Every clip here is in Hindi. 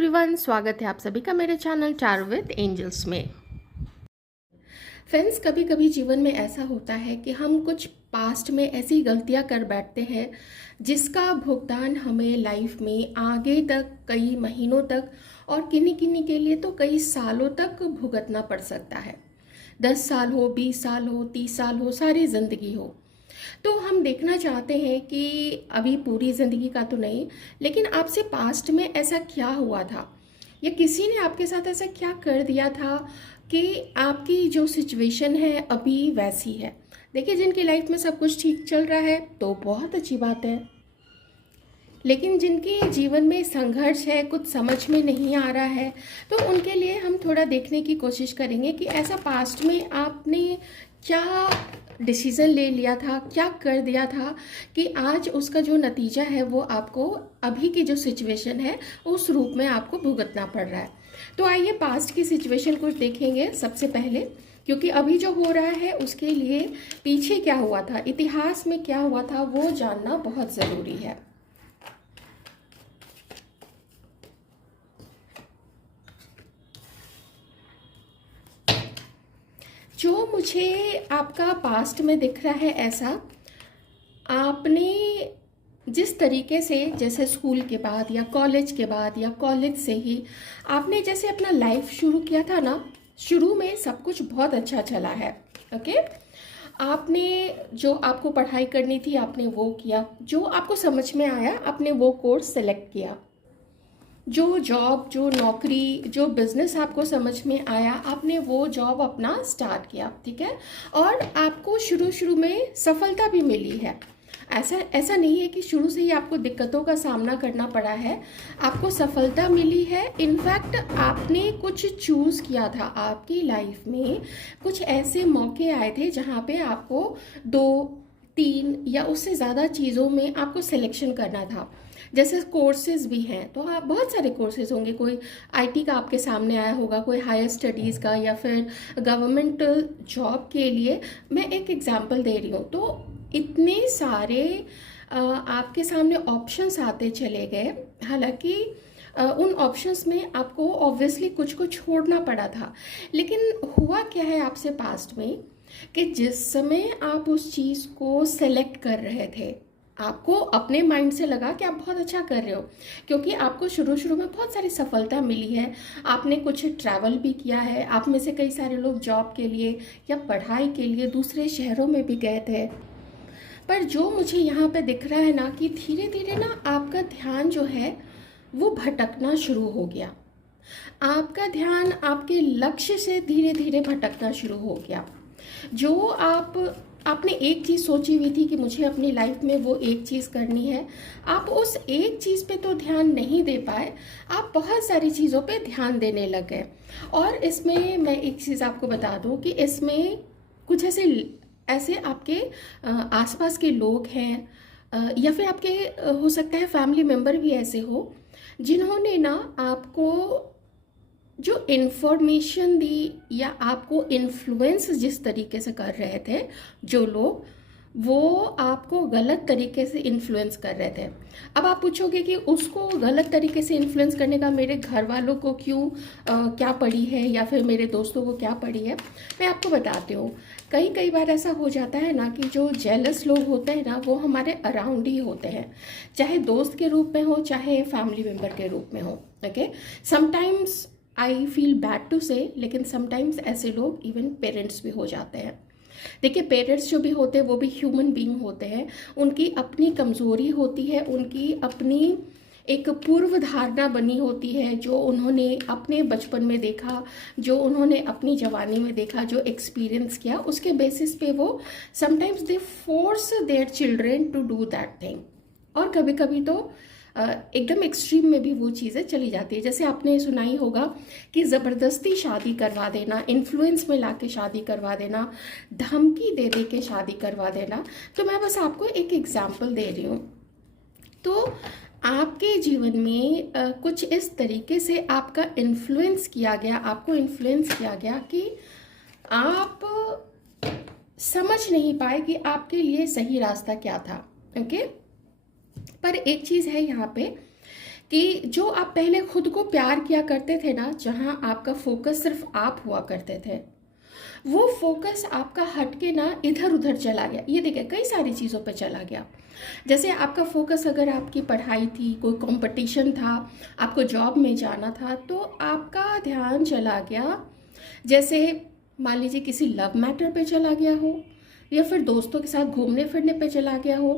एवरीवन, स्वागत है आप सभी का मेरे चैनल टैरो विद एंजल्स में। फ्रेंड्स, कभी कभी जीवन में ऐसा होता है कि हम कुछ पास्ट में ऐसी गलतियां कर बैठते हैं जिसका भुगतान हमें लाइफ में आगे तक कई महीनों तक और किन्हीं किन्हीं के लिए तो कई सालों तक भुगतना पड़ सकता है। 10 साल हो, 20 साल हो, 30 साल हो, सारी ज़िंदगी हो। तो हम देखना चाहते हैं कि अभी पूरी ज़िंदगी का तो नहीं, लेकिन आपसे पास्ट में ऐसा क्या हुआ था या किसी ने आपके साथ ऐसा क्या कर दिया था कि आपकी जो सिचुएशन है अभी वैसी है। देखिए, जिनकी लाइफ में सब कुछ ठीक चल रहा है तो बहुत अच्छी बात है, लेकिन जिनके जीवन में संघर्ष है, कुछ समझ में नहीं आ रहा है, तो उनके लिए हम थोड़ा देखने की कोशिश करेंगे कि ऐसा पास्ट में आपने क्या डिसीज़न ले लिया था, क्या कर दिया था कि आज उसका जो नतीजा है वो आपको अभी की जो सिचुएशन है उस रूप में आपको भुगतना पड़ रहा है। तो आइए पास्ट की सिचुएशन कुछ देखेंगे सबसे पहले, क्योंकि अभी जो हो रहा है उसके लिए पीछे क्या हुआ था, इतिहास में क्या हुआ था, वो जानना बहुत ज़रूरी है। जो मुझे आपका पास्ट में दिख रहा है, ऐसा आपने जिस तरीके से, जैसे स्कूल के बाद या कॉलेज के बाद या कॉलेज से ही आपने जैसे अपना लाइफ शुरू किया था ना, शुरू में सब कुछ बहुत अच्छा चला है। ओके, आपने जो आपको पढ़ाई करनी थी आपने वो किया, जो आपको समझ में आया आपने वो कोर्स सेलेक्ट किया, जो जॉब, जो नौकरी, जो बिजनेस आपको समझ में आया आपने वो जॉब अपना स्टार्ट किया, ठीक है। और आपको शुरू शुरू में सफलता भी मिली है। ऐसा नहीं है कि शुरू से ही आपको दिक्कतों का सामना करना पड़ा है, आपको सफलता मिली है। इनफैक्ट आपने कुछ चूज़ किया था, आपकी लाइफ में कुछ ऐसे मौके आए थे जहाँ पे आपको 2, 3 या उससे ज़्यादा चीज़ों में आपको सिलेक्शन करना था। जैसे कोर्सेज भी हैं, तो आप बहुत सारे कोर्सेज होंगे, कोई आईटी का आपके सामने आया होगा, कोई हायर स्टडीज़ का, या फिर गवर्नमेंट जॉब के लिए मैं एक एग्जांपल दे रही हूँ। तो इतने सारे आपके सामने ऑप्शंस आते चले गए। हालांकि उन ऑप्शंस में आपको ऑब्वियसली कुछ को छोड़ना पड़ा था, लेकिन हुआ क्या है आपसे पास्ट में कि जिस समय आप उस चीज़ को सेलेक्ट कर रहे थे, आपको अपने माइंड से लगा कि आप बहुत अच्छा कर रहे हो, क्योंकि आपको शुरू शुरू में बहुत सारी सफलता मिली है, आपने कुछ ट्रैवल भी किया है, आप में से कई सारे लोग जॉब के लिए या पढ़ाई के लिए दूसरे शहरों में भी गए थे। पर जो मुझे यहाँ पे दिख रहा है ना कि धीरे धीरे ना आपका ध्यान जो है वो भटकना शुरू हो गया, आपका ध्यान आपके लक्ष्य से धीरे धीरे भटकना शुरू हो गया। जो आपने एक चीज़ सोची हुई थी कि मुझे अपनी लाइफ में वो एक चीज़ करनी है, आप उस एक चीज़ पे तो ध्यान नहीं दे पाए, आप बहुत सारी चीज़ों पे ध्यान देने लग गए। और इसमें मैं एक चीज़ आपको बता दूं कि इसमें कुछ ऐसे आपके आसपास के लोग हैं, या फिर आपके हो सकता है फैमिली मेम्बर भी ऐसे हो, जिन्होंने ना आपको जो इन्फॉर्मेशन दी या आपको इन्फ्लुएंस जिस तरीके से कर रहे थे जो लोग, वो आपको गलत तरीके से इन्फ्लुएंस कर रहे थे। अब आप पूछोगे कि उसको गलत तरीके से इन्फ्लुएंस करने का मेरे घर वालों को क्यों क्या पड़ी है, या फिर मेरे दोस्तों को क्या पड़ी है। मैं आपको बताती हूँ, कई बार ऐसा हो जाता है ना कि जो जेलस लोग होते हैं ना वो हमारे अराउंड ही होते हैं, चाहे दोस्त के रूप में हो चाहे फैमिली मेम्बर के रूप में हो। Okay, sometimes I feel bad to say, लेकिन समटाइम्स ऐसे लोग इवन पेरेंट्स भी हो जाते हैं। देखिए, पेरेंट्स जो भी होते हैं वो भी ह्यूमन बीइंग होते हैं, उनकी अपनी कमज़ोरी होती है, उनकी अपनी एक पूर्व धारणा बनी होती है, जो उन्होंने अपने बचपन में देखा, जो उन्होंने अपनी जवानी में देखा, जो एक्सपीरियंस किया, उसके बेसिस पे वो sometimes they force their children to do that thing. और कभी कभी तो एकदम एक्सट्रीम में भी वो चीज़ें चली जाती है। जैसे आपने सुना ही होगा कि ज़बरदस्ती शादी करवा देना, इन्फ्लुएंस में लाके शादी करवा देना, धमकी दे दे के शादी करवा देना। तो मैं बस आपको एक एग्जांपल दे रही हूँ। तो आपके जीवन में कुछ इस तरीके से आपका इन्फ्लुएंस किया गया, आपको इन्फ्लुएंस किया गया कि आप समझ नहीं पाए कि आपके लिए सही रास्ता क्या था। ओके, पर एक चीज़ है यहाँ पे कि जो आप पहले खुद को प्यार किया करते थे ना, जहाँ आपका फोकस सिर्फ आप हुआ करते थे, वो फोकस आपका हट के ना इधर उधर चला गया। ये देखिए कई सारी चीज़ों पे चला गया। जैसे आपका फोकस अगर आपकी पढ़ाई थी, कोई कंपटीशन था, आपको जॉब में जाना था, तो आपका ध्यान चला गया, जैसे मान लीजिए किसी लव मैटर पे चला गया हो, या फिर दोस्तों के साथ घूमने फिरने पे चला गया हो,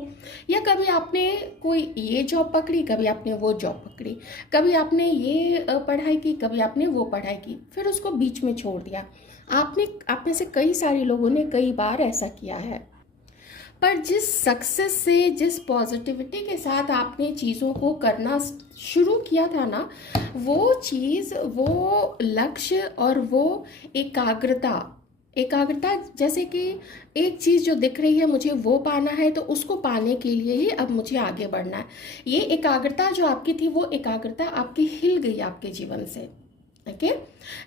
या कभी आपने कोई ये जॉब पकड़ी, कभी आपने वो जॉब पकड़ी, कभी आपने ये पढ़ाई की, कभी आपने वो पढ़ाई की, फिर उसको बीच में छोड़ दिया। आपने, आप में से कई सारे लोगों ने कई बार ऐसा किया है। पर जिस सक्सेस से, जिस पॉजिटिविटी के साथ आपने चीज़ों को करना शुरू किया था ना, वो चीज़, वो लक्ष्य और वो एकाग्रता, एकाग्रता जैसे कि एक चीज़ जो दिख रही है मुझे वो पाना है, तो उसको पाने के लिए ही अब मुझे आगे बढ़ना है। ये एकाग्रता जो आपकी थी, वो एकाग्रता आपकी हिल गई आपके जीवन से। ओके,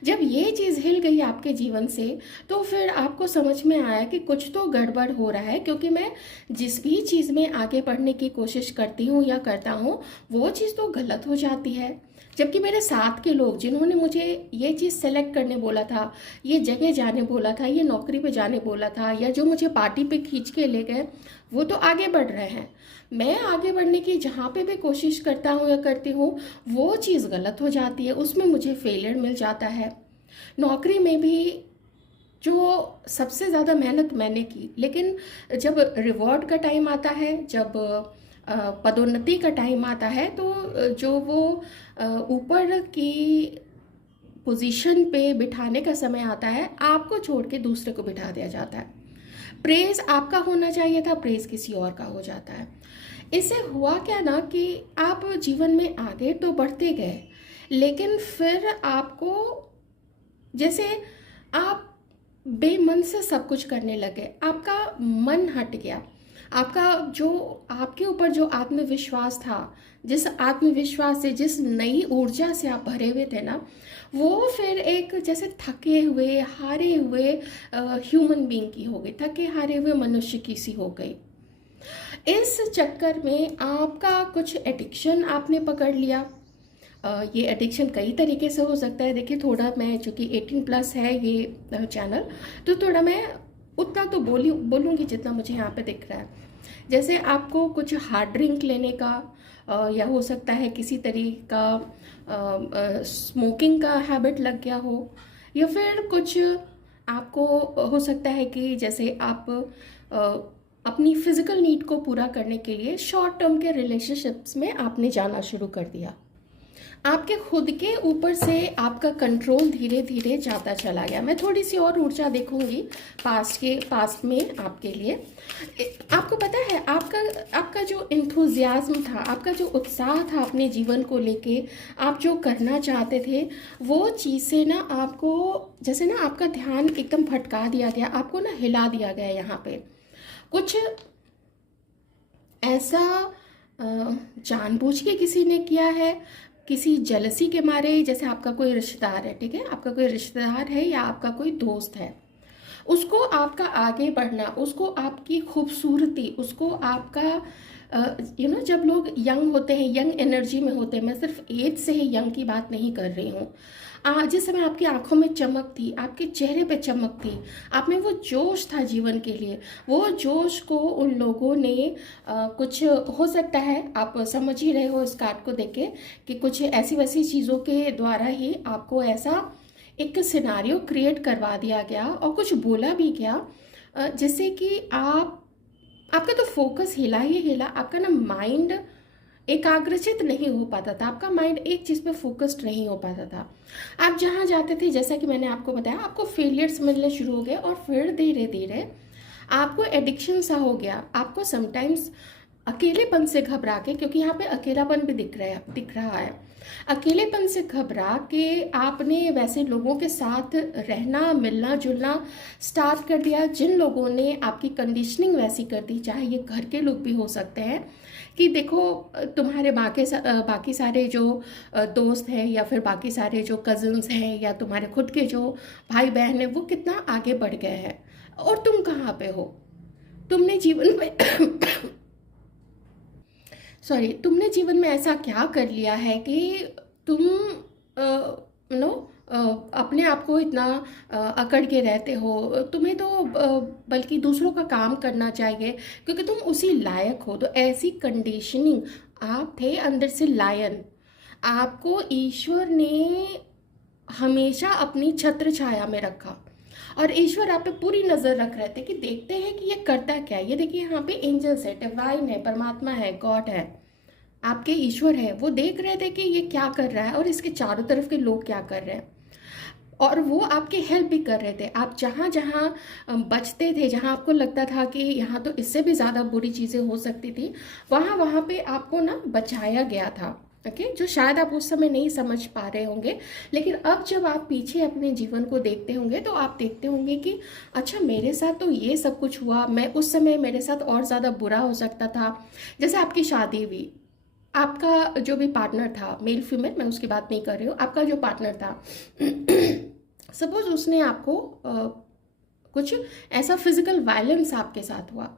जब ये चीज़ हिल गई आपके जीवन से, तो फिर आपको समझ में आया कि कुछ तो गड़बड़ हो रहा है, क्योंकि मैं जिस भी चीज़ में आगे बढ़ने की कोशिश करती हूँ या करता हूँ, वो चीज़ तो गलत हो जाती है। जबकि मेरे साथ के लोग जिन्होंने मुझे ये चीज़ सेलेक्ट करने बोला था, ये जगह जाने बोला था, ये नौकरी पे जाने बोला था, या जो मुझे पार्टी पे खींच के ले गए, वो तो आगे बढ़ रहे हैं। मैं आगे बढ़ने की जहाँ पे भी कोशिश करता हूँ या करती हूँ, वो चीज़ गलत हो जाती है, उसमें मुझे फेलियर मिल जाता है। नौकरी में भी जो सबसे ज़्यादा मेहनत मैंने की, लेकिन जब रिवॉर्ड का टाइम आता है, जब पदोन्नति का टाइम आता है, तो जो वो ऊपर की पोजीशन पे बिठाने का समय आता है, आपको छोड़ के दूसरे को बिठा दिया जाता है। प्रेज आपका होना चाहिए था, प्रेज किसी और का हो जाता है। इससे हुआ क्या ना कि आप जीवन में आगे तो बढ़ते गए, लेकिन फिर आपको, जैसे आप बेमन से सब कुछ करने लगे, आपका मन हट गया, आपका जो, आपके ऊपर जो आत्मविश्वास था, जिस आत्मविश्वास से, जिस नई ऊर्जा से आप भरे हुए थे ना, वो फिर एक जैसे थके हुए, हारे हुए ह्यूमन बीइंग की हो गई, थके हारे हुए मनुष्य की सी हो गई। इस चक्कर में आपका कुछ एडिक्शन आपने पकड़ लिया। ये एडिक्शन कई तरीके से हो सकता है। देखिए, थोड़ा मैं, चूँकि 18+ है ये चैनल, तो थोड़ा मैं उतना तो बोलूँगी जितना मुझे यहाँ पे दिख रहा है। जैसे आपको कुछ हार्ड ड्रिंक लेने का, या हो सकता है किसी तरीका स्मोकिंग का हैबिट लग गया हो, या फिर कुछ आपको हो सकता है कि जैसे आप अपनी फिजिकल नीड को पूरा करने के लिए शॉर्ट टर्म के रिलेशनशिप्स में आपने जाना शुरू कर दिया। आपके खुद के ऊपर से आपका कंट्रोल धीरे धीरे जाता चला गया। मैं थोड़ी सी और ऊर्जा देखूंगी पास्ट में आपके लिए। आपको पता है, आपका जो इंथुजियाज्म था, आपका जो उत्साह था अपने जीवन को लेके, आप जो करना चाहते थे, वो चीज़ से ना आपको, जैसे ना आपका ध्यान एकदम भटका दिया गया, आपको ना हिला दिया गया। यहाँ पे कुछ ऐसा जानबूझ के किसी ने किया है, किसी जेलसी के मारे। जैसे आपका कोई रिश्तेदार है, ठीक है, आपका कोई रिश्तेदार है या आपका कोई दोस्त है, उसको आपका आगे बढ़ना, उसको आपकी खूबसूरती, उसको आपका जब लोग यंग होते हैं, यंग एनर्जी में होते हैं, मैं सिर्फ एज से ही यंग की बात नहीं कर रही हूँ, जिस समय आपकी आंखों में चमक थी, आपके चेहरे पे चमक थी, आप में वो जोश था जीवन के लिए, वो जोश को उन लोगों ने कुछ, हो सकता है आप समझ ही रहे हो इस कार्ड को देख के, कि कुछ ऐसी वैसी चीज़ों के द्वारा ही आपको ऐसा एक सिनारियो क्रिएट करवा दिया गया और कुछ बोला भी गया, जिससे कि आपका तो फोकस हिला ही हिला। आपका ना माइंड एकाग्रचित नहीं हो पाता था, आपका माइंड एक चीज़ पे फोकस्ड नहीं हो पाता था। आप जहाँ जाते थे, जैसा कि मैंने आपको बताया, आपको फेलियर्स मिलने शुरू हो गए, और फिर धीरे धीरे आपको एडिक्शन सा हो गया। आपको समटाइम्स अकेलेपन से घबरा के, क्योंकि यहाँ पे अकेलापन भी दिख रहा है, अकेलेपन से घबरा के आपने वैसे लोगों के साथ रहना, मिलना जुलना स्टार्ट कर दिया, जिन लोगों ने आपकी कंडीशनिंग वैसी कर दी। चाहे ये घर के लोग भी हो सकते हैं, कि देखो तुम्हारे बाकी सारे जो दोस्त हैं, या फिर बाकी सारे जो कज़न्स हैं, या तुम्हारे खुद के जो भाई बहन हैं, वो कितना आगे बढ़ गए हैं, और तुम कहाँ पे हो। तुमने जीवन में सॉरी, तुमने जीवन में ऐसा क्या कर लिया है कि तुम नो अपने आप को इतना अकड़ के रहते हो? तुम्हें तो बल्कि दूसरों का काम करना चाहिए क्योंकि तुम उसी लायक हो। तो ऐसी कंडीशनिंग, आप थे अंदर से लायन, आपको ईश्वर ने हमेशा अपनी छत्र छाया में रखा और ईश्वर आप पे पूरी नज़र रख रहे थे कि देखते हैं कि ये करता क्या है। ये देखिए यहाँ पे एंजल्स है, डिवाइन है, परमात्मा है, गॉड है, आपके ईश्वर है, वो देख रहे थे कि ये क्या कर रहा है और इसके चारों तरफ के लोग क्या कर रहे हैं, और वो आपकी हेल्प भी कर रहे थे। आप जहाँ जहाँ बचते थे, जहाँ आपको लगता था कि यहाँ तो इससे भी ज़्यादा बुरी चीज़ें हो सकती थी, वहाँ वहाँ पे आपको ना बचाया गया था। ओके, जो शायद आप उस समय नहीं समझ पा रहे होंगे, लेकिन अब जब आप पीछे अपने जीवन को देखते होंगे तो आप देखते होंगे कि अच्छा, मेरे साथ तो ये सब कुछ हुआ, मैं उस समय मेरे साथ और ज़्यादा बुरा हो सकता था। जैसे आपकी शादी हुई, आपका जो भी पार्टनर था, मेल फीमेल मैं उसकी बात नहीं कर रही हूँ, आपका जो पार्टनर था सपोज उसने आपको कुछ ऐसा फिजिकल वायलेंस आपके साथ हुआ,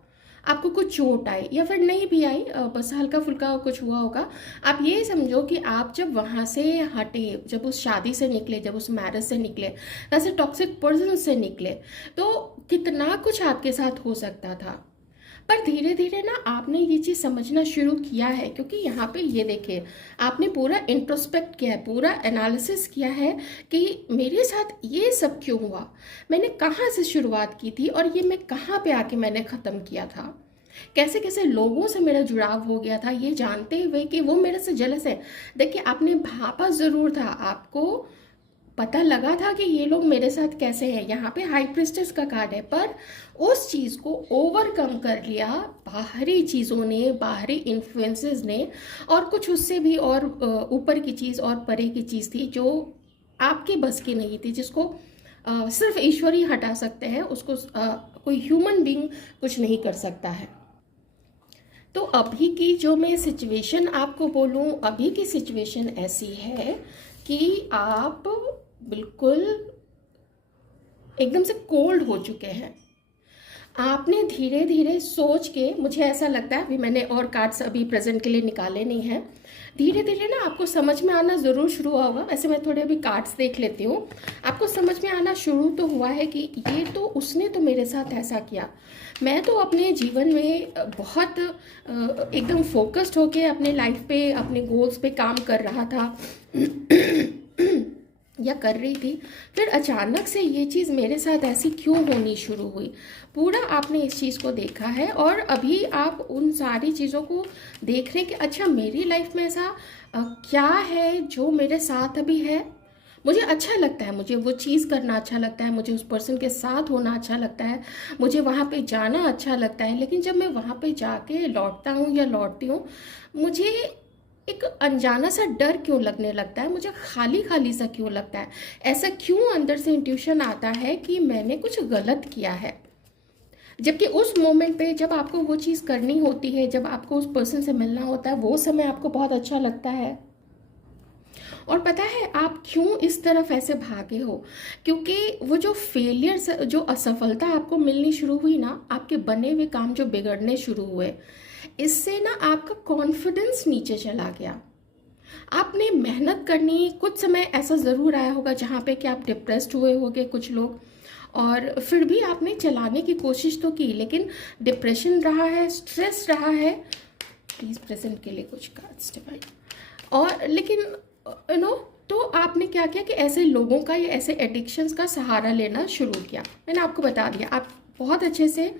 आपको कुछ चोट आई या फिर नहीं भी आई, बस हल्का फुल्का कुछ हुआ होगा। आप ये समझो कि आप जब वहाँ से हटे, जब उस शादी से निकले, जब उस मैरिज से निकले, वैसे टॉक्सिक पर्सन से निकले, तो कितना कुछ आपके साथ हो सकता था। पर धीरे धीरे ना आपने ये चीज़ समझना शुरू किया है, क्योंकि यहाँ पे ये देखिए, आपने पूरा इंट्रोस्पेक्ट किया है, पूरा एनालिसिस किया है कि मेरे साथ ये सब क्यों हुआ, मैंने कहाँ से शुरुआत की थी और ये मैं कहाँ पे आके मैंने ख़त्म किया था, कैसे कैसे लोगों से मेरा जुड़ाव हो गया था, ये जानते हुए कि वो मेरे से जेलस है। देखिए, आपने भापा ज़रूर था, आपको पता लगा था कि ये लोग मेरे साथ कैसे हैं, यहाँ पे हाई प्रिस्टेस का कार्ड है, पर उस चीज़ को ओवरकम कर लिया बाहरी चीज़ों ने, बाहरी इन्फ्लुएंसेस ने, और कुछ उससे भी और ऊपर की चीज़ और परे की चीज़ थी जो आपके बस की नहीं थी, जिसको सिर्फ ईश्वर ही हटा सकते हैं, उसको कोई ह्यूमन बीइंग कुछ नहीं कर सकता है। तो अभी की जो मैं सिचुएशन आपको बोलूँ, अभी की सिचुएशन ऐसी है कि आप बिल्कुल एकदम से कोल्ड हो चुके हैं। आपने धीरे धीरे सोच के, मुझे ऐसा लगता है, अभी मैंने और कार्ड्स अभी प्रेजेंट के लिए निकाले नहीं हैं, धीरे धीरे ना आपको समझ में आना ज़रूर शुरू होगा। वैसे मैं थोड़े अभी कार्ड्स देख लेती हूँ, आपको समझ में आना शुरू तो हुआ है कि ये तो उसने तो मेरे साथ ऐसा किया, मैं तो अपने जीवन में बहुत एकदम फोकस्ड होके अपने लाइफ पे, अपने गोल्स पे काम कर रहा था या कर रही थी, फिर अचानक से ये चीज़ मेरे साथ ऐसी क्यों होनी शुरू हुई। पूरा आपने इस चीज़ को देखा है और अभी आप उन सारी चीज़ों को देख रहे हैं कि अच्छा, मेरी लाइफ में ऐसा क्या है जो मेरे साथ अभी है, मुझे अच्छा लगता है, मुझे वो चीज़ करना अच्छा लगता है, मुझे उस पर्सन के साथ होना अच्छा लगता है, मुझे वहाँ पे जाना अच्छा लगता है, लेकिन जब मैं वहाँ पे जाके लौटता हूँ या लौटती हूँ, मुझे एक अनजाना सा डर क्यों लगने लगता है, मुझे खाली खाली सा क्यों लगता है, ऐसा क्यों अंदर से इंट्यूशन आता है कि मैंने कुछ गलत किया है। जबकि उस मोमेंट पे जब आपको वो चीज़ करनी होती है, जब आपको उस पर्सन से मिलना होता है, वो समय आपको बहुत अच्छा लगता है। और पता है आप क्यों इस तरफ ऐसे भागे हो, क्योंकि वो जो फेलियर्स, जो असफलता आपको मिलनी शुरू हुई ना, आपके बने हुए काम जो बिगड़ने शुरू हुए, इससे ना आपका कॉन्फिडेंस नीचे चला गया। आपने मेहनत करनी, कुछ समय ऐसा ज़रूर आया होगा जहाँ पे कि आप डिप्रेस्ड हुए होंगे कुछ लोग, और फिर भी आपने चलाने की कोशिश तो की, लेकिन डिप्रेशन रहा है, स्ट्रेस रहा है। प्लीज़ प्रेजेंट के लिए कुछ कार्ड्स डिवाइन। और लेकिन तो आपने क्या किया कि ऐसे लोगों का या ऐसे एडिक्शंस का सहारा लेना शुरू किया। मैंने आपको बता दिया, आप बहुत अच्छे से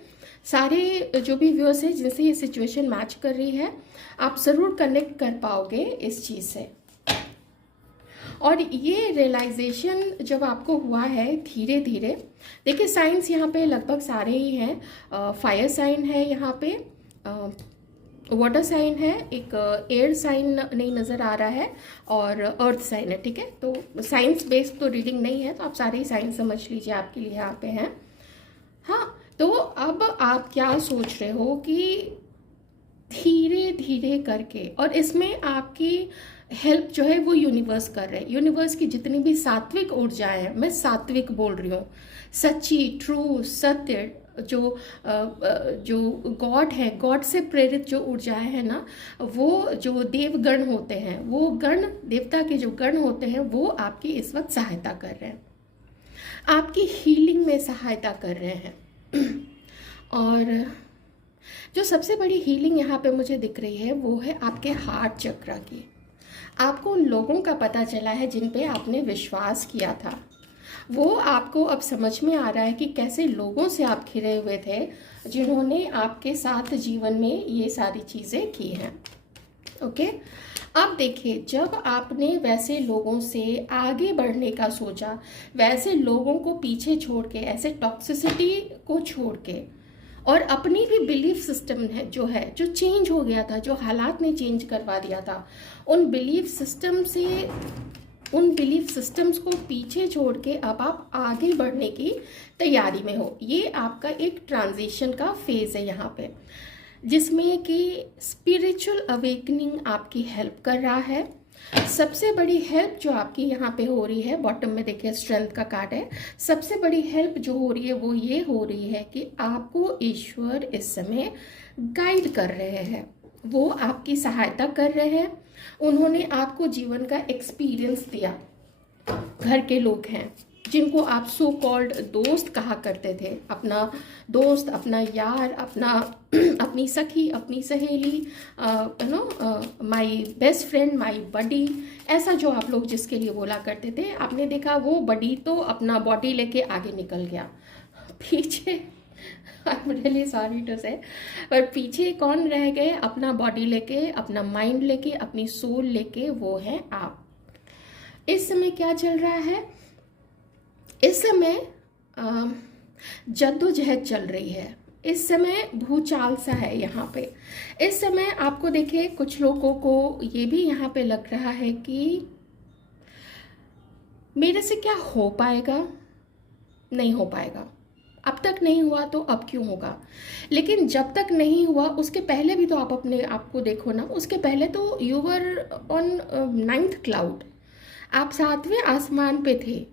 सारे जो भी व्यूअर्स हैं जिनसे ये सिचुएशन मैच कर रही है, आप ज़रूर कनेक्ट कर पाओगे इस चीज़ से। और ये रियलाइजेशन जब आपको हुआ है धीरे धीरे, देखिए साइंस यहाँ पे लगभग सारे ही हैं, फायर साइन है यहाँ पे, वाटर साइन है, एक एयर साइन नहीं नज़र आ रहा है, और अर्थ साइन है। ठीक है, तो साइंस बेस्ड तो रीडिंग नहीं है, तो आप सारे ही साइन समझ लीजिए, आपके लिए यहाँ पे हैं। हाँ, तो अब आप क्या सोच रहे हो कि धीरे धीरे करके, और इसमें आपकी हेल्प जो है वो यूनिवर्स कर रहे हैं। यूनिवर्स की जितनी भी सात्विक ऊर्जाएं हैं, मैं सात्विक बोल रही हूँ, सच्ची, ट्रू, सत्य, जो गॉड है, गॉड से प्रेरित जो ऊर्जाएं है ना, वो जो देवगण होते हैं, वो गण, देवता के जो गण होते हैं, वो आपकी इस वक्त सहायता कर रहे हैं, आपकी हीलिंग में सहायता कर रहे हैं। और जो सबसे बड़ी हीलिंग यहाँ पे मुझे दिख रही है वो है आपके हार्ट चक्रा की। आपको उन लोगों का पता चला है जिन पे आपने विश्वास किया था, वो आपको अब समझ में आ रहा है कि कैसे लोगों से आप घिरे हुए थे जिन्होंने आपके साथ जीवन में ये सारी चीज़ें की हैं। ओके, अब देखिए, जब आपने वैसे लोगों से आगे बढ़ने का सोचा, वैसे लोगों को पीछे छोड़ के, ऐसे टॉक्सिसिटी को छोड़ के, और अपनी भी बिलीफ सिस्टम है जो चेंज हो गया था, जो हालात ने चेंज करवा दिया था, उन बिलीफ सिस्टम्स को पीछे छोड़ के अब आप आगे बढ़ने की तैयारी में हो। ये आपका एक ट्रांजिशन का फेज है यहाँ पे, जिसमें कि स्पिरिचुअल अवेकनिंग आपकी हेल्प कर रहा है। सबसे बड़ी हेल्प जो आपकी यहाँ पे हो रही है, बॉटम में देखिए स्ट्रेंथ का कार्ड है, सबसे बड़ी हेल्प जो हो रही है वो ये हो रही है कि आपको ईश्वर इस समय गाइड कर रहे हैं, वो आपकी सहायता कर रहे हैं। उन्होंने आपको जीवन का एक्सपीरियंस दिया। घर के लोग हैं जिनको आप सो कॉल्ड दोस्त कहा करते थे, अपना दोस्त, अपना यार, अपनी सखी, अपनी सहेली, माई बेस्ट फ्रेंड, माई बडी, ऐसा जो आप लोग जिसके लिए बोला करते थे, आपने देखा वो बडी तो अपना बॉडी लेके आगे निकल गया, पीछे I am really sorry to say, पर पीछे कौन रह गए? अपना बॉडी लेके, अपना माइंड लेके, अपनी सोल लेके, वो है आप। इस समय क्या चल रहा है? इस समय जद्दोजहद चल रही है, इस समय भूचाल सा है यहाँ पे। इस समय आपको देखिए, कुछ लोगों को ये भी यहाँ पे लग रहा है कि मेरे से क्या हो पाएगा, नहीं हो पाएगा, अब तक नहीं हुआ तो अब क्यों होगा। लेकिन जब तक नहीं हुआ उसके पहले भी तो आप अपने आप को देखो ना, उसके पहले तो you were on 9th cloud, आप 7वें आसमान पे थे।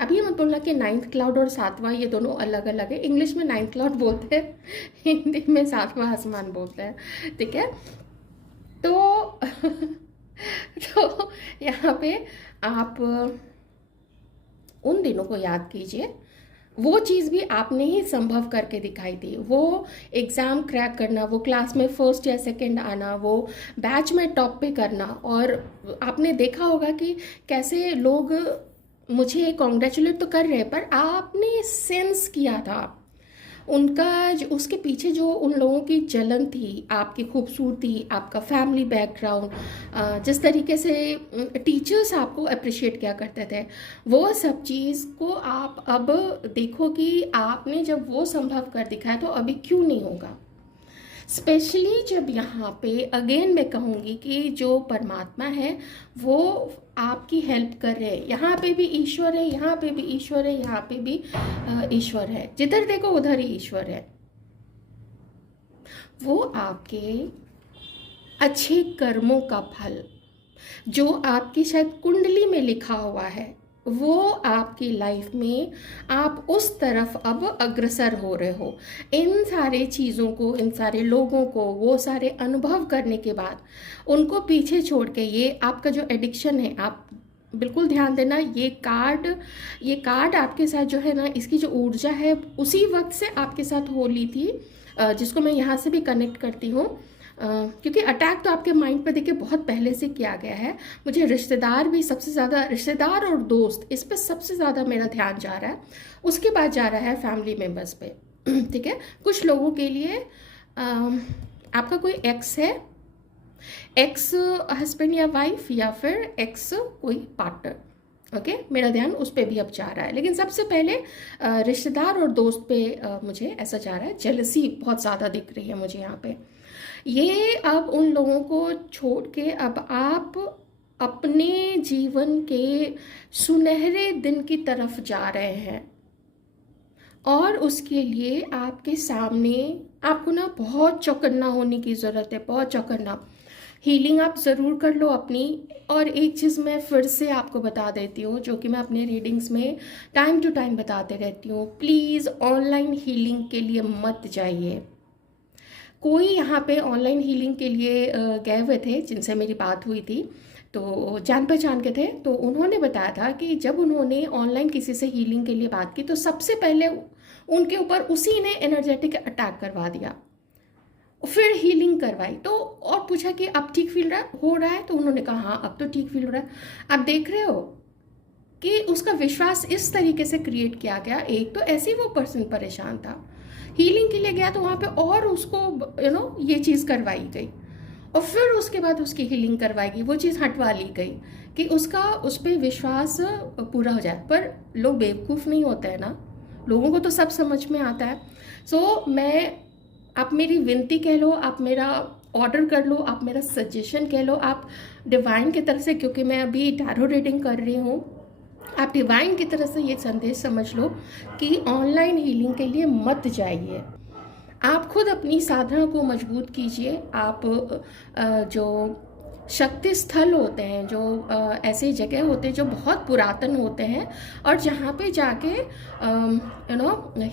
अभी मत बोलना कि 9th क्लाउड और 7वां ये दोनों अलग अलग है। इंग्लिश में 9th क्लाउड बोलते हैं, हिंदी में 7वां आसमान बोलते हैं, ठीक है। तो तो यहाँ पे आप उन दिनों को याद कीजिए, वो चीज़ भी आपने ही संभव करके दिखाई थी। वो एग्ज़ाम क्रैक करना, वो क्लास में फर्स्ट या सेकंड आना, वो बैच में टॉप पे करना, और आपने देखा होगा कि कैसे लोग मुझे कॉन्ग्रेचुलेट तो कर रहे, पर आपने सेंस किया था उनका उसके पीछे जो उन लोगों की जलन थी, आपकी खूबसूरती, आपका फैमिली बैकग्राउंड, जिस तरीके से टीचर्स आपको अप्रिशिएट किया करते थे, वो सब चीज़ को आप अब देखो कि आपने जब वो संभव कर दिखाया तो अभी क्यों नहीं होगा। स्पेशली जब यहाँ पे अगेन मैं कहूँगी कि जो परमात्मा है वो आपकी हेल्प कर रहे हैं। यहाँ पे भी ईश्वर है, यहाँ पे भी ईश्वर है, यहाँ पे भी ईश्वर है, जिधर देखो उधर ही ईश्वर है। वो आपके अच्छे कर्मों का फल जो आपकी शायद कुंडली में लिखा हुआ है, वो आपकी लाइफ में आप उस तरफ अब अग्रसर हो रहे हो। इन सारे चीज़ों को, इन सारे लोगों को, वो सारे अनुभव करने के बाद उनको पीछे छोड़ के, ये आपका जो एडिक्शन है, आप बिल्कुल ध्यान देना, ये कार्ड आपके साथ जो है ना, इसकी जो ऊर्जा है उसी वक्त से आपके साथ हो ली थी, जिसको मैं यहाँ से भी कनेक्ट करती हूँ, क्योंकि अटैक तो आपके माइंड पर देखिए बहुत पहले से किया गया है। मुझे रिश्तेदार भी सबसे ज़्यादा, रिश्तेदार और दोस्त, इस पर सबसे ज़्यादा मेरा ध्यान जा रहा है, उसके बाद जा रहा है फैमिली मेम्बर्स पे, ठीक है। कुछ लोगों के लिए आपका कोई एक्स है, एक्स हस्बैंड या वाइफ, या फिर एक्स कोई पार्टनर, ओके, मेरा ध्यान उस पर भी अब जा रहा है। लेकिन सबसे पहले रिश्तेदार और दोस्त पे मुझे ऐसा जा रहा है, जेलसी बहुत ज़्यादा दिख रही है मुझे यहाँ पे। ये अब उन लोगों को छोड़ के अब आप अपने जीवन के सुनहरे दिन की तरफ जा रहे हैं, और उसके लिए आपके सामने आपको ना बहुत चौकन्ना होने की ज़रूरत है, बहुत चौकन्ना, हीलिंग आप ज़रूर कर लो अपनी। और एक चीज़ मैं फिर से आपको बता देती हूँ, जो कि मैं अपने रीडिंग्स में टाइम टू टाइम बताते रहती हूँ, प्लीज़ ऑनलाइन हीलिंग के लिए मत जाइए। कोई यहाँ पे ऑनलाइन हीलिंग के लिए गए हुए थे जिनसे मेरी बात हुई थी, तो जान पहचान के थे, तो उन्होंने बताया था कि जब उन्होंने ऑनलाइन किसी से हीलिंग के लिए बात की तो सबसे पहले उनके ऊपर उसी ने एनर्जेटिक अटैक करवा दिया, फिर हीलिंग करवाई। तो और पूछा कि अब ठीक फील रहा हो रहा है, तो उन्होंने कहा हाँ अब तो ठीक फील हो रहा है। आप देख रहे हो कि उसका विश्वास इस तरीके से क्रिएट किया गया। एक तो ऐसे ही वो पर्सन परेशान था, हीलिंग के लिए गया तो वहाँ पे और उसको ये चीज़ करवाई गई, और फिर उसके बाद उसकी हीलिंग करवाएगी, वो चीज़ हटवा ली गई कि उसका उस पर विश्वास पूरा हो जाए। पर लोग बेवकूफ़ नहीं होते हैं ना, लोगों को तो सब समझ में आता है। सो मैं, आप मेरी विनती कह लो, आप मेरा ऑर्डर कर लो, आप मेरा सजेशन कह लो, आप डिवाइन की तरफ से, क्योंकि मैं अभी टैरो रीडिंग कर रही हूँ, आप डिवाइन की तरफ से ये संदेश समझ लो कि ऑनलाइन हीलिंग के लिए मत जाइए। आप खुद अपनी साधना को मजबूत कीजिए। आप जो शक्ति स्थल होते हैं, जो ऐसे जगह होते हैं जो बहुत पुरातन होते हैं और जहाँ पे जाके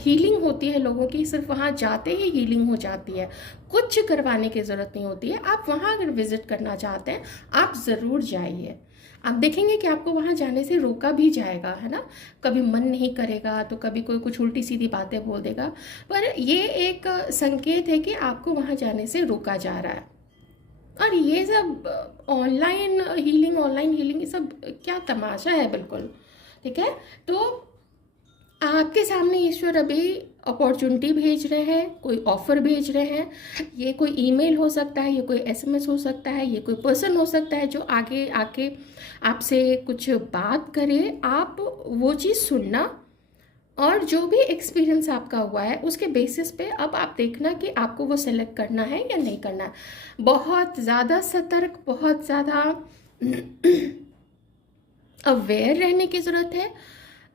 हीलिंग होती है लोगों की, सिर्फ वहाँ जाते ही हीलिंग हो जाती है, कुछ करवाने की ज़रूरत नहीं होती है। आप वहाँ अगर विज़िट करना चाहते हैं आप ज़रूर जाइए। आप देखेंगे कि आपको वहाँ जाने से रोका भी जाएगा, है ना। कभी मन नहीं करेगा तो कभी कोई कुछ उल्टी सीधी बातें बोल देगा, पर ये एक संकेत है कि आपको वहाँ जाने से रोका जा रहा है। और ये सब ऑनलाइन हीलिंग ये सब क्या तमाशा है, बिल्कुल ठीक है। तो आपके सामने ईश्वर अभी अपॉर्चुनिटी भेज रहे हैं, कोई ऑफर भेज रहे हैं। ये कोई ईमेल हो सकता है, ये कोई एसएमएस हो सकता है, ये कोई पर्सन हो सकता है जो आगे आके आपसे कुछ बात करे। आप वो चीज़ सुनना और जो भी एक्सपीरियंस आपका हुआ है उसके बेसिस पे अब आप देखना कि आपको वो सेलेक्ट करना है या नहीं करना है। बहुत ज़्यादा सतर्क, बहुत ज़्यादा अवेयर रहने की ज़रूरत है।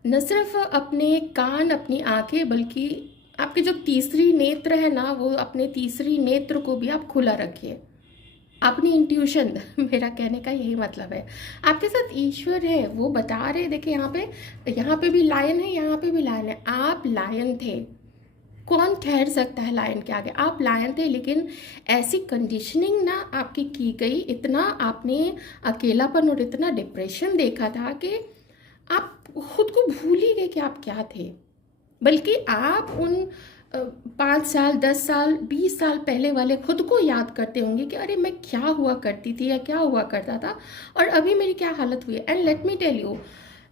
न सिर्फ अपने कान, अपनी आंखें, बल्कि आपके जो तीसरी नेत्र है ना, वो अपने तीसरी नेत्र को भी आप खुला रखिए। अपनी इंट्यूशन मेरा कहने का यही मतलब है। आपके साथ ईश्वर है, वो बता रहे, देखिए यहाँ पे भी लायन है, यहाँ पे भी लायन है। आप लायन थे, कौन ठहर सकता है लायन के आगे। आप लायन थे, लेकिन ऐसी कंडीशनिंग ना आपकी की गई, इतना आपने अकेलापन और इतना डिप्रेशन देखा था कि आप खुद को भूल ही गए कि आप क्या थे। बल्कि आप उन 5 साल, 10 साल, 20 साल पहले वाले खुद को याद करते होंगे कि अरे मैं क्या हुआ करती थी या क्या हुआ करता था और अभी मेरी क्या हालत हुई है। And let me tell you,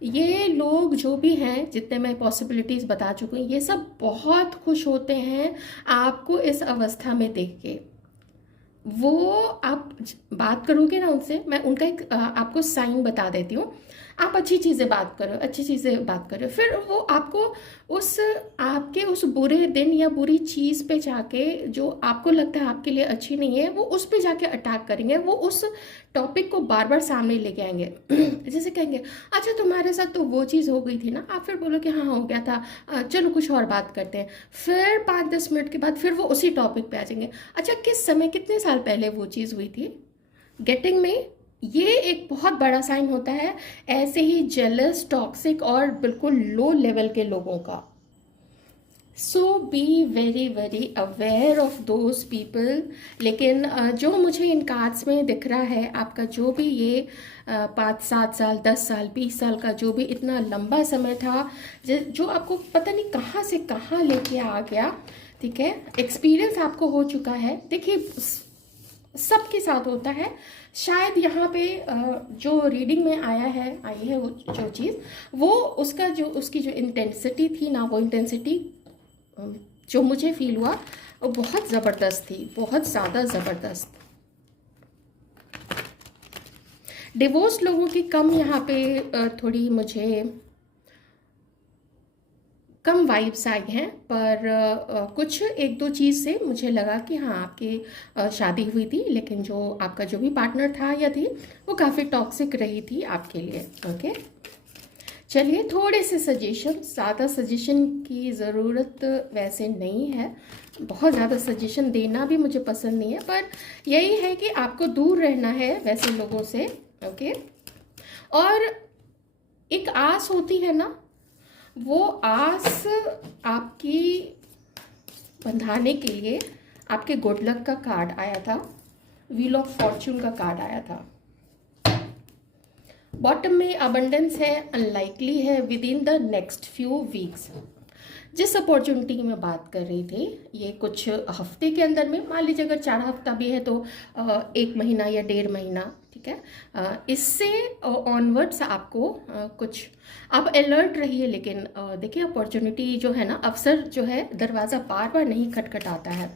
ये लोग जो भी हैं, जितने मैं पॉसिबिलिटीज़ बता चुकी हूँ, ये सब बहुत खुश होते हैं आपको इस अवस्था में देख के। वो आप बात करोगे ना उनसे, मैं उनका एक आपको साइन बता देती हूँ। आप अच्छी चीज़ें बात करो, अच्छी चीज़ें बात करो, फिर वो आपको आपके उस बुरे दिन या बुरी चीज़ पे जाके, जो आपको लगता है आपके लिए अच्छी नहीं है, वो उस पे जाके अटैक करेंगे। वो उस टॉपिक को बार बार सामने लेके आएंगे। जैसे कहेंगे अच्छा तुम्हारे साथ तो वो चीज़ हो गई थी ना, आप फिर बोलो कि हाँ हो गया था, चलो कुछ और बात करते हैं। फिर 5-10 मिनट के बाद फिर वो उसी टॉपिक पे आ जाएंगे। अच्छा किस समय, कितने साल पहले वो चीज़ हुई थी। गेटिंग में ये एक बहुत बड़ा साइन होता है ऐसे ही जेलस, टॉक्सिक और बिल्कुल लो लेवल के लोगों का। So be very very aware of those people. लेकिन जो मुझे इन कार्ड्स में दिख रहा है, आपका जो भी ये 5-7 साल, 10 साल, 20 साल का जो भी इतना लंबा समय था, जो आपको पता नहीं कहाँ से कहाँ लेके आ गया, ठीक है, एक्सपीरियंस आपको हो चुका है। देखिए सबके साथ होता है। शायद यहाँ पे जो रीडिंग में आई है वो जो चीज़, वो उसकी जो इंटेंसिटी थी ना, वो इंटेंसिटी जो मुझे फील हुआ वो बहुत ज़बरदस्त थी, बहुत ज़्यादा ज़बरदस्त। डिवोर्स लोगों की कम यहाँ पे थोड़ी मुझे कम वाइब्स आई हैं, पर कुछ एक दो चीज़ से मुझे लगा कि हाँ आपकी शादी हुई थी, लेकिन जो आपका जो भी पार्टनर था या थी वो काफ़ी टॉक्सिक रही थी आपके लिए। ओके चलिए थोड़े से सजेशन, ज़्यादा सजेशन की ज़रूरत वैसे नहीं है, बहुत ज़्यादा सजेशन देना भी मुझे पसंद नहीं है, पर यही है कि आपको दूर रहना है वैसे लोगों से, ओके। और एक आस होती है ना, वो आस आपकी बंधाने के लिए आपके गुड लक का कार्ड आया था, व्हील ऑफ फॉर्च्यून का कार्ड आया था। बॉटम में अबंडेंस है, अनलाइकली है, with in the next few weeks. जिस अपॉर्चुनिटी की मैं बात कर रही थी, ये कुछ हफ्ते के अंदर में, मान लीजिए अगर 4 हफ्ता भी है तो 1 महीना या 1.5 महीना, ठीक है। इससे ऑनवर्ड्स आपको कुछ, आप अलर्ट रहिए। लेकिन देखिए अपॉर्चुनिटी जो है ना, अवसर जो है, दरवाज़ा बार बार नहीं खटखटाता है।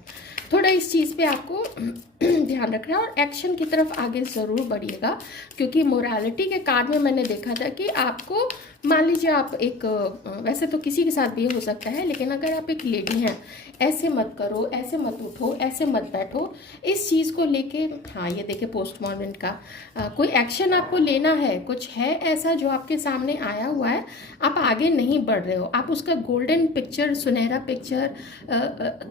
थोड़ा इस चीज़ पे आपको ध्यान रखना है और एक्शन की तरफ आगे ज़रूर बढ़िएगा, क्योंकि मोरालिटी के कार्ड में मैंने देखा था कि आपको, मान लीजिए आप एक, वैसे तो किसी के साथ भी हो सकता है, लेकिन अगर आप एक लेडी हैं, ऐसे मत करो, ऐसे मत उठो, ऐसे मत बैठो, इस चीज़ को लेके, हाँ ये देखिए पोस्टमार्टम का कोई एक्शन आपको लेना है, कुछ है ऐसा जो आपके सामने आया हुआ है, आप आगे नहीं बढ़ रहे हो, आप उसका गोल्डन पिक्चर, सुनहरा पिक्चर,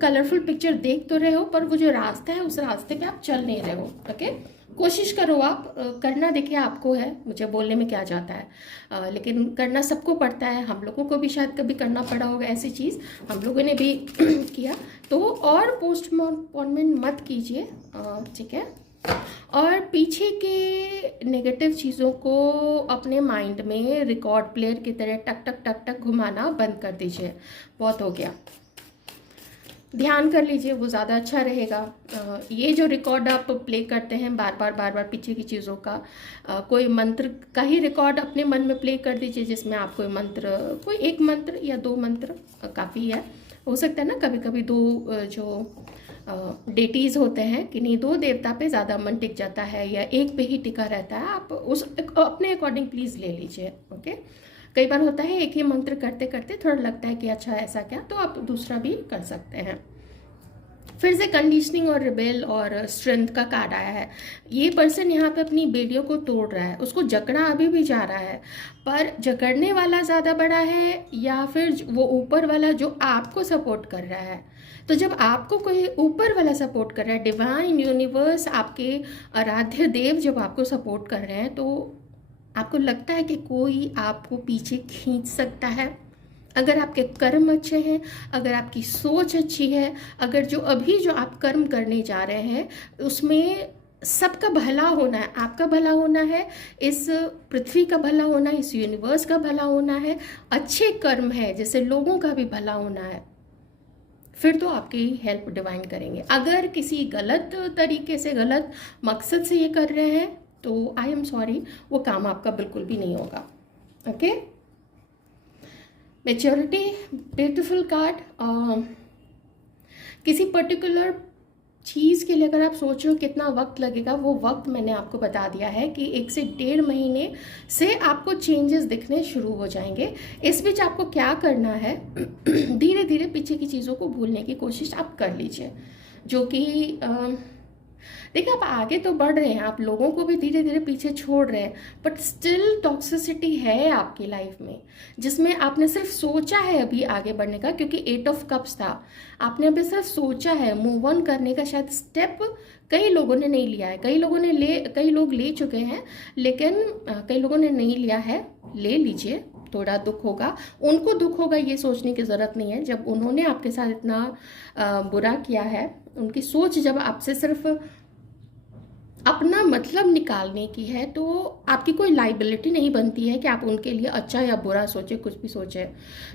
कलरफुल पिक्चर देख तो रहे हो, पर वो जो रास्ता है उस रास्ते पे आप चल नहीं रहे हो, ओके। कोशिश करो आप, करना देखिए आपको है, मुझे बोलने में क्या जाता है, लेकिन करना सबको पड़ता है। हम लोगों को भी शायद कभी करना पड़ा होगा ऐसी चीज़, हम लोगों ने भी किया। तो और पोस्टपोनमेंट मत कीजिए, ठीक है। और पीछे के नेगेटिव चीज़ों को अपने माइंड में रिकॉर्ड प्लेयर की तरह टक टक टक टक घुमाना बंद कर दीजिए, बहुत हो गया। ध्यान कर लीजिए, वो ज़्यादा अच्छा रहेगा। ये जो रिकॉर्ड आप प्ले करते हैं बार बार पीछे की चीज़ों का, कोई मंत्र का ही रिकॉर्ड अपने मन में प्ले कर दीजिए, जिसमें आप कोई मंत्र, कोई 1 मंत्र या 2 मंत्र काफ़ी है। हो सकता है ना कभी कभी 2 जो डेटीज़ होते हैं, कि नहीं 2 देवता पे ज़्यादा मन टिक जाता है या एक पे ही टिका रहता है, आप उस अपने अकॉर्डिंग प्लीज़ ले लीजिए, ओके। कई बार होता है एक ही मंत्र करते करते थोड़ा लगता है कि अच्छा ऐसा क्या, तो आप दूसरा भी कर सकते हैं। फिर से कंडीशनिंग और रिबेल और स्ट्रेंथ का कार्ड आया है। ये पर्सन यहाँ पे अपनी बेड़ियों को तोड़ रहा है, उसको जकड़ा अभी भी जा रहा है, पर जकड़ने वाला ज़्यादा बड़ा है या फिर वो ऊपर वाला जो आपको सपोर्ट कर रहा है। तो जब आपको कोई ऊपर वाला सपोर्ट कर रहा है, डिवाइन यूनिवर्स, आपके आराध्य देव जब आपको सपोर्ट कर रहे हैं, तो आपको लगता है कि कोई आपको पीछे खींच सकता है। अगर आपके कर्म अच्छे हैं, अगर आपकी सोच अच्छी है, अगर जो आप कर्म करने जा रहे हैं उसमें सबका भला होना है, आपका भला होना है, इस पृथ्वी का भला होना है, इस यूनिवर्स का भला होना है, अच्छे कर्म है, जैसे लोगों का भी भला होना है, फिर तो आपकी हेल्प डिवाइन करेंगे। अगर किसी गलत तरीके से, गलत मकसद से ये कर रहे हैं, तो आई एम सॉरी, वो काम आपका बिल्कुल भी नहीं होगा, ओके। Maturity, beautiful card. किसी पर्टिकुलर चीज़ के लिए अगर आप सोच रहे हो कितना वक्त लगेगा, वो वक्त मैंने आपको बता दिया है कि 1 से 1.5 महीने से आपको चेंजेस दिखने शुरू हो जाएंगे। इस बीच आपको क्या करना है, धीरे धीरे पीछे की चीज़ों को भूलने की कोशिश आप कर लीजिए, जो कि देखिए आप आगे तो बढ़ रहे हैं, आप लोगों को भी धीरे धीरे पीछे छोड़ रहे हैं, बट स्टिल टॉक्सिसिटी है आपकी लाइफ में, जिसमें आपने सिर्फ सोचा है अभी आगे बढ़ने का, क्योंकि 8 ऑफ कप्स था, आपने अभी सिर्फ सोचा है, मूव ऑन करने का शायद स्टेप कई लोगों ने नहीं लिया है, कई लोग ले चुके हैं, लेकिन कई लोगों ने नहीं लिया है। ले लीजिए, थोड़ा दुख होगा, उनको दुख होगा ये सोचने की ज़रूरत नहीं है। जब उन्होंने आपके साथ इतना बुरा किया है, उनकी सोच जब आपसे सिर्फ अपना मतलब निकालने की है, तो आपकी कोई लाइबिलिटी नहीं बनती है कि आप उनके लिए अच्छा या बुरा सोचे, कुछ भी सोचे,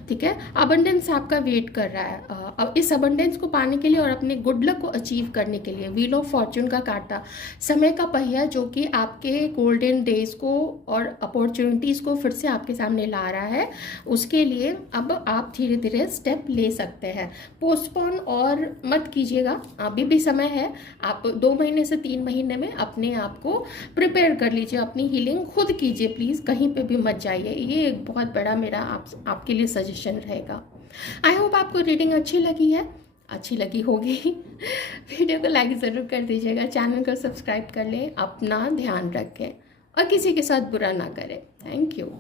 ठीक है। अबंडेंस आपका वेट कर रहा है। अब इस अबंडेंस को पाने के लिए और अपने गुड लक को अचीव करने के लिए, व्हील ऑफ फॉर्च्यून का कार्ड था, समय का पहिया, जो कि आपके गोल्डन डेज को और अपॉर्चुनिटीज़ को फिर से आपके सामने ला रहा है। उसके लिए अब आप धीरे धीरे स्टेप ले सकते हैं। पोस्टपोन और मत कीजिएगा, अभी भी समय है। आप 2 महीने से 3 महीने में अपने आप को प्रिपेयर कर लीजिए, अपनी हीलिंग खुद कीजिए, प्लीज़ कहीं पे भी मत जाइए। ये एक बहुत बड़ा मेरा आपके लिए सजेशन रहेगा। आई होप आपको रीडिंग अच्छी लगी है, अच्छी लगी होगी। वीडियो को लाइक ज़रूर कर दीजिएगा, चैनल को सब्सक्राइब कर लें, अपना ध्यान रखें और किसी के साथ बुरा ना करें। Thank you.